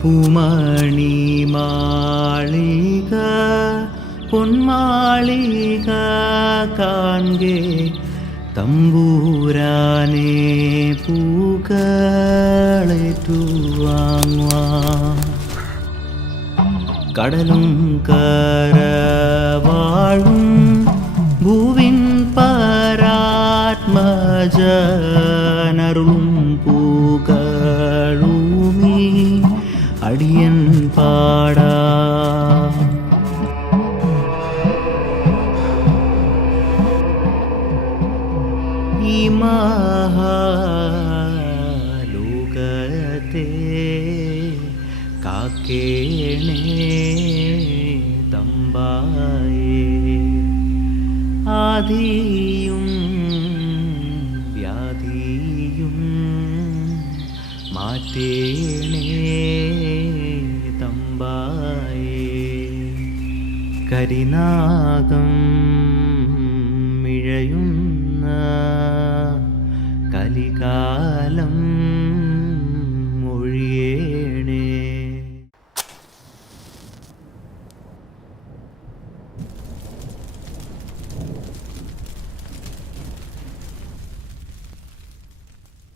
പൂമണി മാളിക പൊന്മാളിക കാൺകെ തമ്പൂരാനെ പൂക്കളേറ്റുവാങ്ങുവാൻ കടലും കരവാഴും ഭൂവിൻ പരാത്മജനരുളും പൂകളുമീ അടിയൻ പാടാ. ഈ മഹാലോകത്തെ കാക്കേണേ തമ്പായേ ആദിയും വ്യാധിയും മാറ്റേണേ തമ്പായേ. കരിനാഗം മിഴയുന്ന കലികാലം